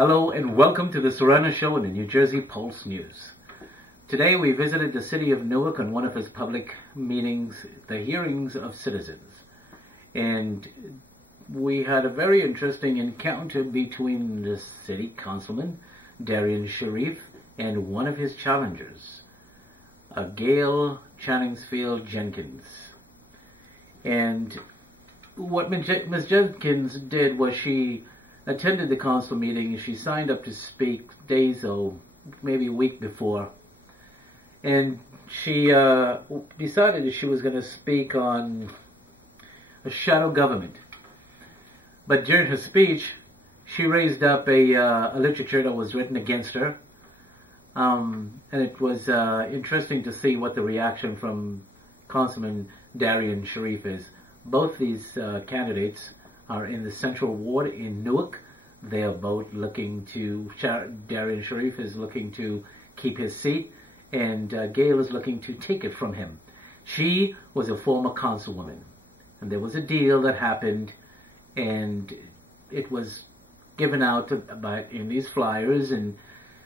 Hello and welcome to the Serrano Show in the New Jersey Pulse News. Today we visited the city of Newark on one of its public meetings, the hearings of citizens. And we had a very interesting encounter between the city councilman, Darrin Sharif, and one of his challengers, Gayle Chaneyfield Jenkins. And what Ms. Jenkins did was she attended the council meeting. She signed up to speak days or maybe a week before. And she decided that she was going to speak on a shadow government. But during her speech, she raised up a literature that was written against her. And it was interesting to see what the reaction from Councilman Darrin Sharif is. Both these candidates are in the Central Ward in Newark. They are both looking to, Darrin Sharif is looking to keep his seat, and Gayle is looking to take it from him. She was a former councilwoman, and there was a deal that happened, and it was given out in these flyers, and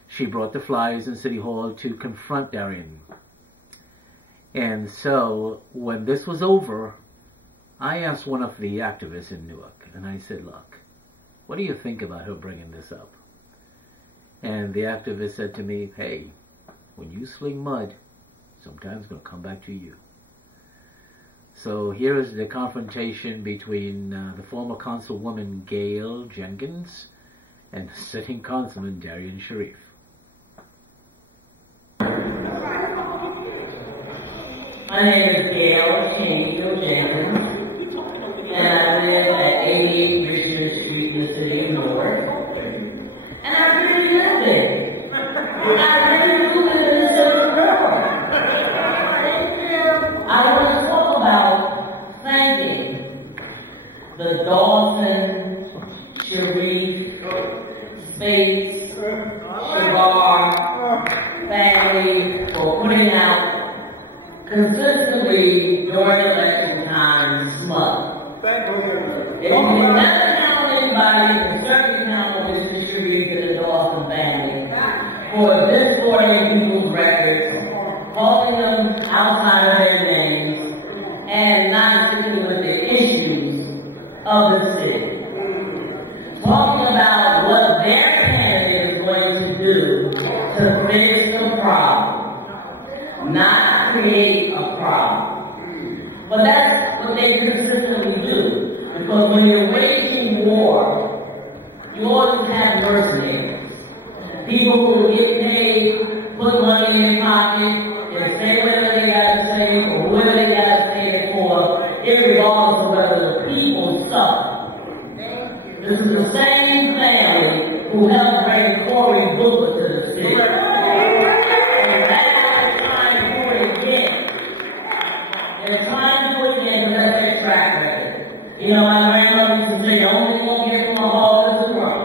she brought the flyers in City Hall to confront Darrin. And so when this was over, I asked one of the activists in Newark, and I said, look, what do you think about her bringing this up? And the activist said to me, hey, when you sling mud, sometimes it's going to come back to you. So here is the confrontation between the former councilwoman Gail Jenkins and the sitting councilman Darrin Sharif. My name is Gayle Chaneyfield Jenkins, and I live at 88 Richmond Street in the city of Newark. And I really live it. I really do live in the city of Newark. I want to talk about thanking the Dawson, Sharif, Spates, Shabar family for putting out consistently during election time smug. If you can never count anybody, you can certainly count on Mr. Sharif and the Dawson family for distorting people's records, calling them outside of their names, and not sticking with the issues of the city. Talking about what their candidate is going to do to fix the problem, not create a problem. But that's what they consistently do. Because when you're waging war, you always have mercenaries. People who get paid, put money in their pocket, and say whatever they gotta say, or whoever they gotta say it for, irregardless of whether the people suffer. This is the same family who helped bring Cory Booker to the city. And that's trying to do it again. They're trying to do it again, but that's their track record. You know, my grandmother used to say, the only thing you get from a hall is the drum.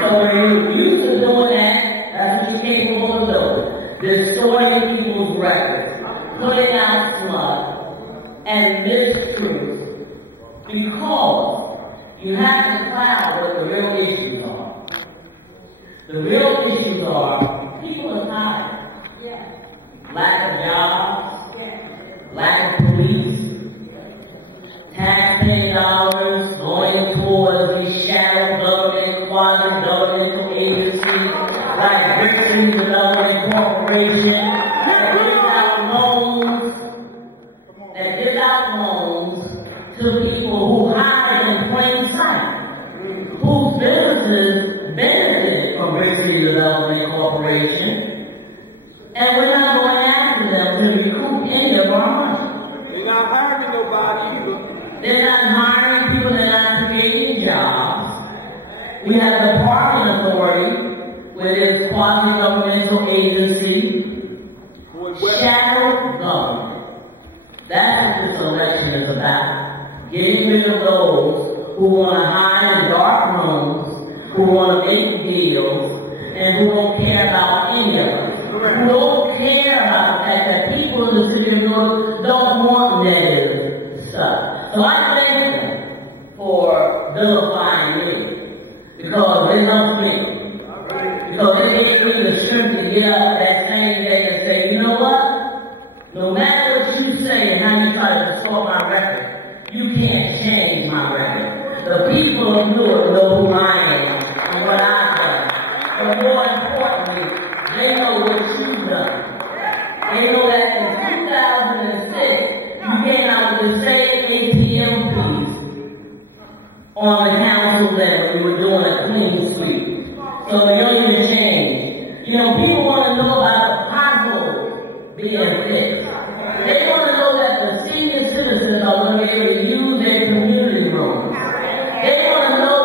So when you're used to doing that, that's what you're capable of doing. Distorting people's records, putting out smut, and mistruth. Because you have to cloud what the real issues are. The real issues are people are tired. Lack of jobs, lack of police, taxpaying dollars going towards these shadow government, quasi-governmental agencies like Richmond Development Corporation that give out loans to people who hide in plain sight, whose businesses benefit from Richmond Development Corporation, and we're not going after them to recoup any of our money. They're not hiring nobody either. They're not hiring people, they're not creating jobs. We have the parking authority, with its quasi-governmental agency, shadow government. That's what this election is about. Getting rid of those who want to hide in dark rooms, who want to make deals, and who don't care about any of us. Who don't care about the fact that people in the city of Newark don't want negative stuff. So I thank them for vilifying me, because they love me. get up that same day and say, you know what? No matter what you say and how you try to distort my record, you can't change my record. The people of Newark know who I am and what I've done. But more importantly, they know what you've done. They know that in 2006, you came out with the same ATM piece on the council that we were doing a clean sweep. So you don't even change. You know, people want to know about the potholes being fixed. They want to know that the senior citizens are going to be able to use their community rooms. They want to know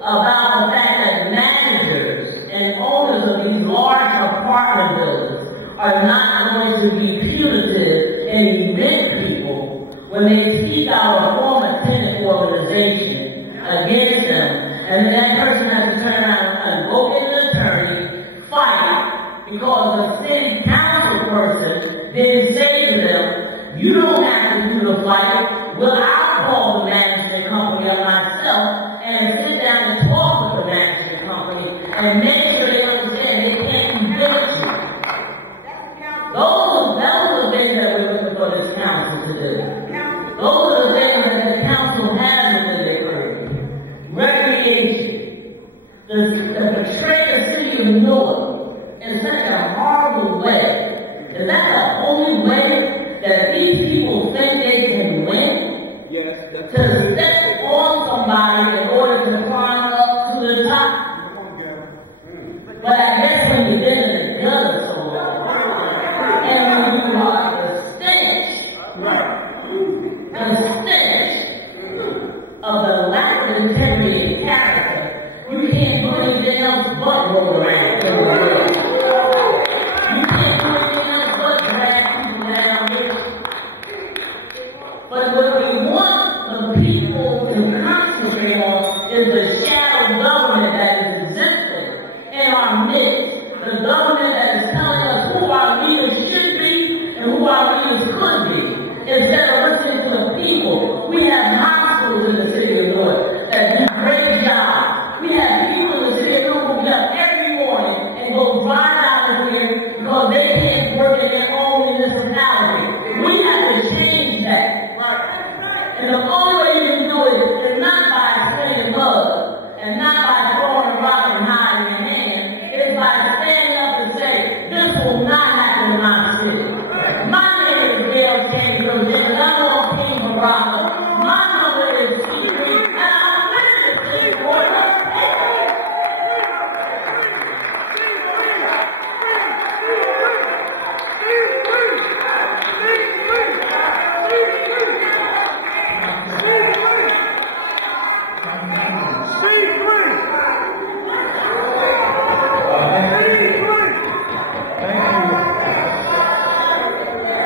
about the fact that managers and owners of these large apartment buildings are not going to be punitive and evict people when they seek out a former tenant organization against them, and then that person has to turn around and go get an attorney, fight, because the city council person didn't say to them, you don't have to do the fight, well, I'll call the management company up myself and sit down and talk with the management company and make sure they understand they can't evict you. Those are the things that we're looking for this council to do. Those are the things that the council has within their purview. Recreation. To portray the city of Newark in such a horrible way. Is that the only way that these people think they can win? Yes. To step on somebody in order to climb up to the top. But I guess when you've been in the gutter so long, and when you are the stench of the lack of integrity and character, you can't do anything else but roll around in the world. You can't do anything else but drag people down here. But what we want the people to concentrate on is the shadow government that is existing in our midst. The government that is telling us who our leaders should be and who our leaders could be. Instead of listening to the people, we have hospitals in the city of Newark that do a great job. We have people in the city of Newark who get up every morning and go drive out of here because they can't work in their own municipality. We have to change that. And the only way you can do it is not by slinging bugs and not by throwing a rock and hiding your hand. It's by standing up and saying, this will not happen in my city. My name is Gayle Chaneyfield Jenkins. I'm on King Morocco. My mother is Sharif, and I'm with this city for the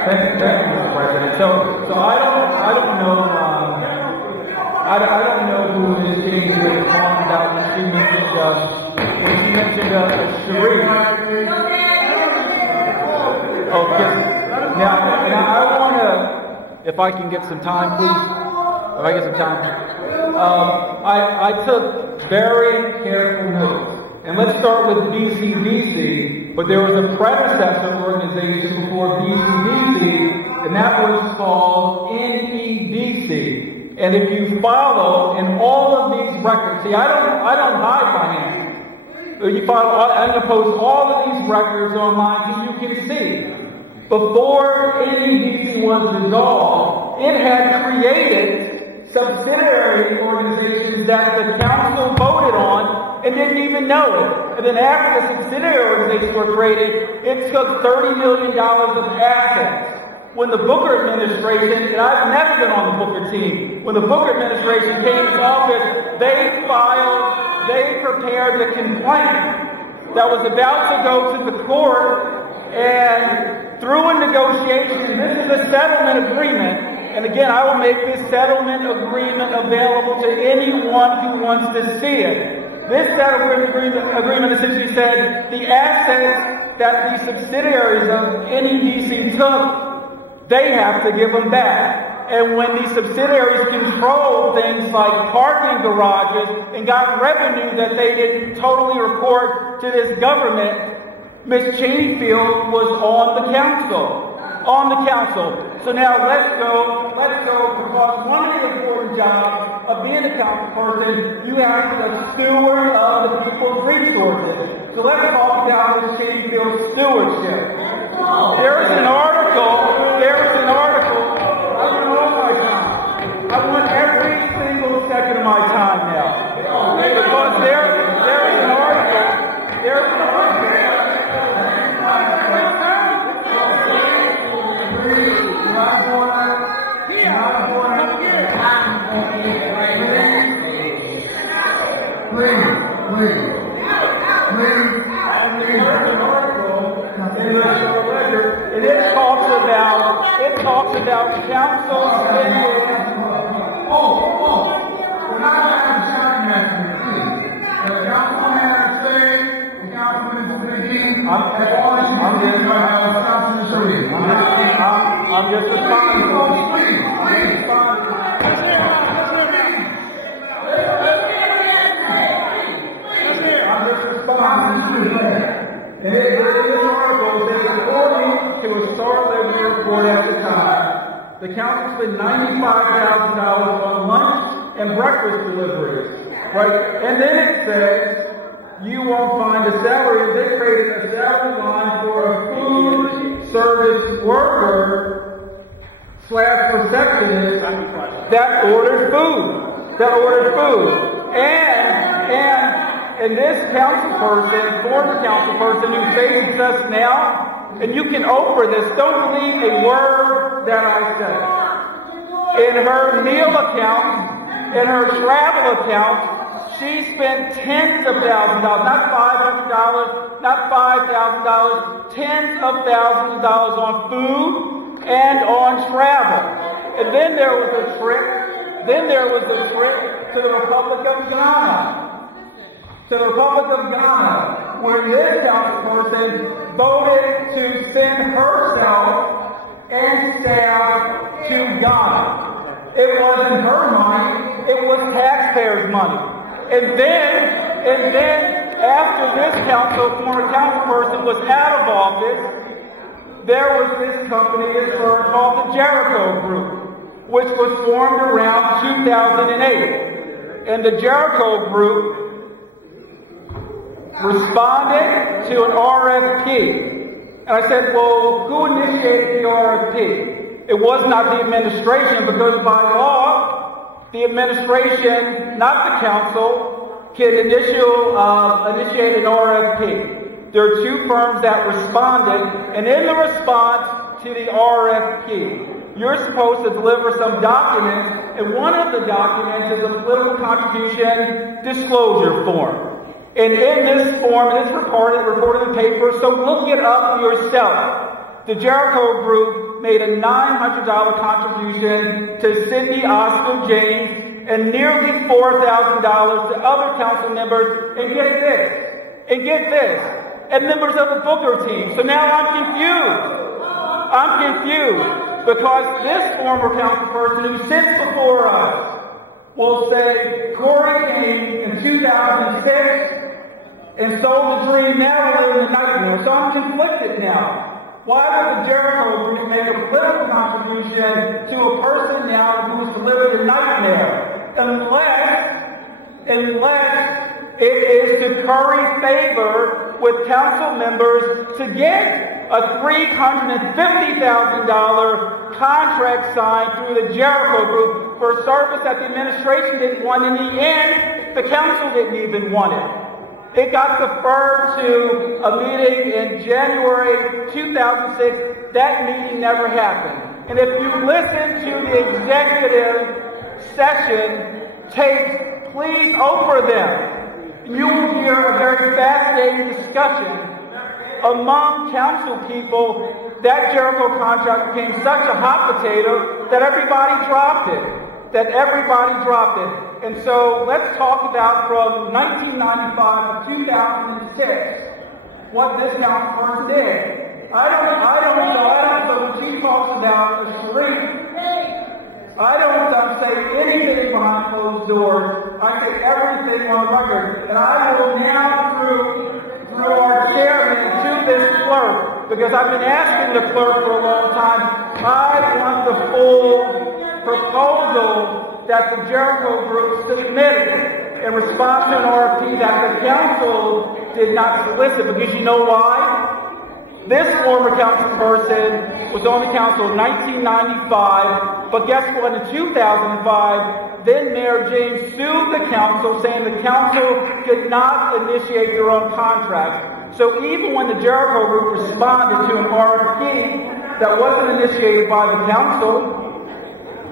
Thank you, Mr. President. So I don't know who Ms. King was talking about when she mentioned Sharif. Oh, yes. Now I want to, if I can get some time, please. If I get some time. I took very careful notes. And let's start with BCDC, but there was a predecessor organization before BCDC, and that was called NEDC. And if you follow in all of these records, see, I don't hide my hands. You follow, I'm going to post all of these records online so you can see. Before NEDC was dissolved, it had created subsidiary organizations that the council voted on and didn't even know it. And then after the subsidiary organizations were created, it took $30 million of assets. When the Booker administration, and I've never been on the Booker team, when the Booker administration came into office, they prepared a complaint that was about to go to the court, and through a negotiation, and this is a settlement agreement, and again, I will make this settlement agreement available to anyone who wants to see it. This settlement agreement essentially said the assets that the subsidiaries of NEDC took, they have to give them back. And when these subsidiaries controlled things like parking garages and got revenue that they didn't totally report to this government, Ms. Chaneyfield was on the council. So now let's go, because one of the important jobs of being a council person, you have to be a steward of the people's resources. So let's talk about Ms. Chaneyfield's stewardship. There is an article, I want all my time. I want every single second of my time now. Because there is an article, and it talks about council spending. We're not having a shot match. The councilman saying, the councilman is thinking, I'm just responding. And in this article, it says, according to a Star-Ledger report at the time, the council spent $95,000 on lunch and breakfast deliveries, right? And then it says you won't find a salary, and they created a salary line for a food service worker / receptionist that ordered food. And this council person, former council person who faces us now, and you can over this, don't believe a word that I say. In her meal account, in her travel account, she spent tens of thousands of dollars, not $500, not $5,000, tens of thousands of dollars on food and on travel. And then there was a trip to the Republic of Ghana. Where this council person voted to send herself and staff to Ghana. It wasn't her money, it was taxpayers' money. And then after this former council person was out of office, there was this company, this firm called the Jericho Group, which was formed around 2008. And the Jericho Group responded to an RFP. And I said, well, who initiated the RFP? It was not the administration, because by law, the administration, not the council, can initiate an RFP. There are two firms that responded, and in the response to the RFP, you're supposed to deliver some documents, and one of the documents is a political contribution disclosure form. And in this form, it's reported in the paper, so look it up yourself. The Jericho Group made a $900 contribution to Cindy Oscar James and nearly $4,000 to other council members, and get this, and members of the Booker team. So now I'm confused because this former council person who sits before us will say Corey came in 2006 and sold the dream, now we're living the nightmare. So I'm conflicted now. Why does the Jericho Group make a political contribution to a person now who is living a nightmare? Unless it is to curry favor with council members to get a $350,000 contract signed through the Jericho Group for a service that the administration didn't want. In the end, the council didn't even want it. It got deferred to a meeting in January 2006. That meeting never happened. And if you listen to the executive session tapes, please open them. You will hear a very fascinating discussion among council people. That Jericho contract became such a hot potato that everybody dropped it. And so let's talk about from 1995 to 2006 what this council firm did. I don't know. So when she talks about the Sharif, I don't say anything behind closed doors. I say everything on record. And I will now, through our chairman in this clerk, because I've been asking the clerk for a long time, I want the full proposal that the Jericho group submitted in response to an RFP that the council did not solicit, because you know why? This former council person was on the council in 1995, but guess what? In 2005, then Mayor James sued the council, saying the council could not initiate their own contract. So even when the Jericho group responded to an RFP that wasn't initiated by the council,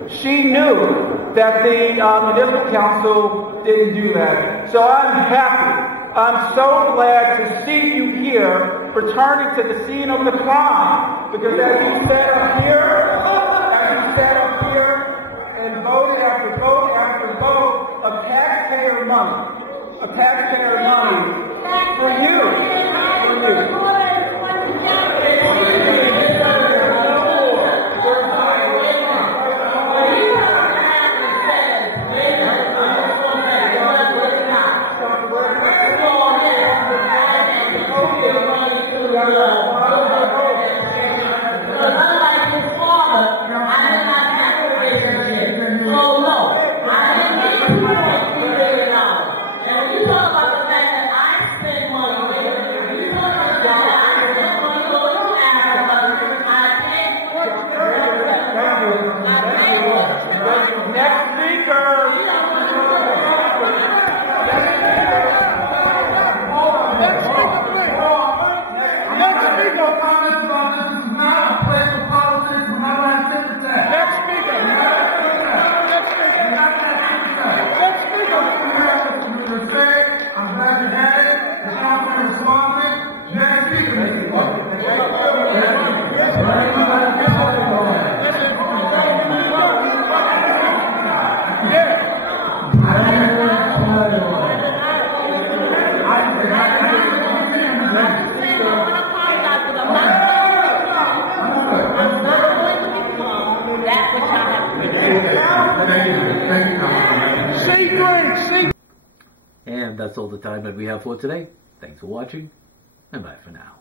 she knew that the municipal council didn't do that. So I'm happy. I'm so glad to see you here returning to the scene of the crime, because as you sat up here and vote after vote after vote of taxpayer money for you. And that's all the time that we have for today. Thanks for watching, and bye for now.